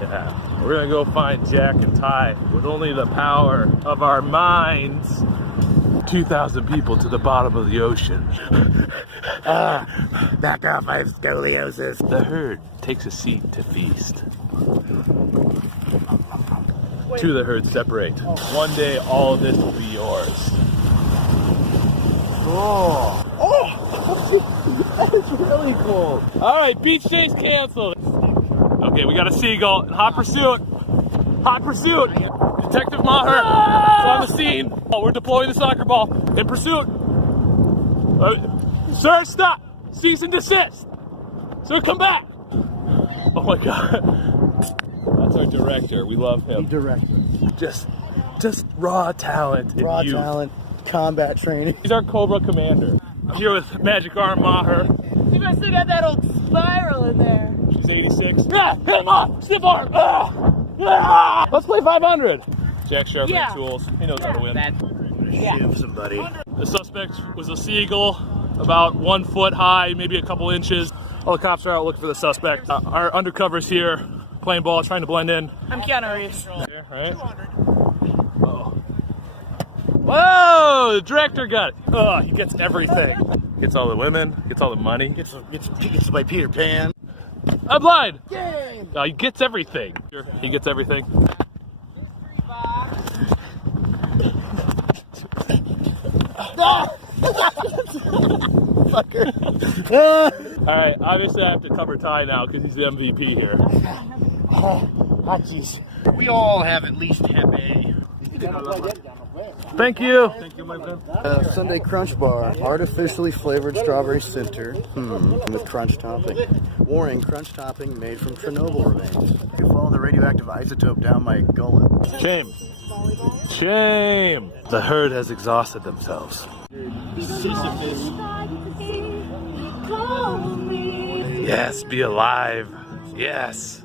Yeah, we're gonna go find Jack and Ty with only the power of our minds. 2,000 people to the bottom of the ocean. Back off, I have scoliosis. The herd takes a seat to feast. Two of the herds separate. One day, all of this will be yours. Oh, that's really cool. All right, beach day's canceled. Okay, we got a seagull in hot pursuit. Hot pursuit. Detective Maher is on the scene. Oh, we're deploying the soccer ball in pursuit. Sir, stop. Cease and desist. Sir, come back. Oh my God. That's our director. We love him. Director. Just raw talent. Raw talent, combat training. He's our Cobra commander. I'm here with Magic Arm Maher. You guys still got that old spiral in there. She's 86. Yeah, hit him off! Stiff arm! Let's play 500. Jack sharpening tools. He knows how to win. Shiv somebody. The suspect was a seagull, about 1 foot high, maybe a couple inches. All the cops are out looking for the suspect. Our undercover's here, playing ball, trying to blend in. I'm Keanu Reeves. Here, all right. Uh-oh. Whoa! The director got it. Oh, he gets everything. Gets all the women, gets all the money. Gets by Peter Pan. I'm blind! Game! He gets everything. He gets everything. Fucker. Alright, obviously I have to cover Ty now because he's the MVP here. Jeez. We all have at least Hep A. Thank you. Thank you, my friend. Sunday Crunch Bar, artificially flavored strawberry center with crunch topping. Warning, crunch topping made from Chernobyl remains. You follow the radioactive isotope down my gullet. Shame. Shame. The herd has exhausted themselves. Yes, be alive. Yes.